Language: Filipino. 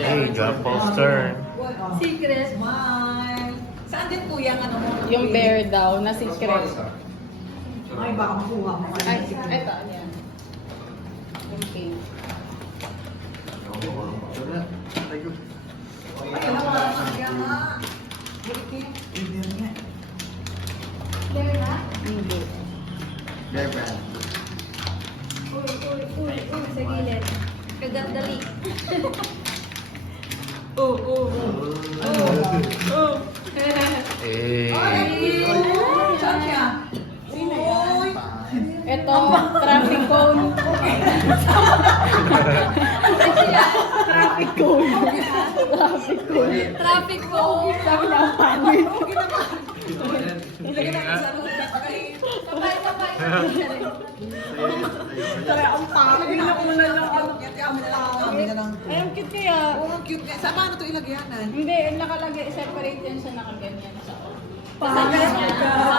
Hey, John Foster. Secret. Smile. Saan din po yung ano mo? Yung bear daw, na secret. Ay, baka makuha mo. Ay, eto, yan. Yung pink. Ay, naman. Kaya nga. Hindi. Uy, sa gilid. Kagat-dali. Eh, Saan siya? Sino yan? Ito, traffic cone. Traffic cone. Traffic cone. Traffic po. Sabi na panik. Sabay. Kaya ang pangit. Binak mo na lang ano. Ay, ang cute kaya. Oo, ang cute nga. Saan paano ito ilagyanan? Hindi, nakalagay, separate yan siya nakaganyan sa Pangit.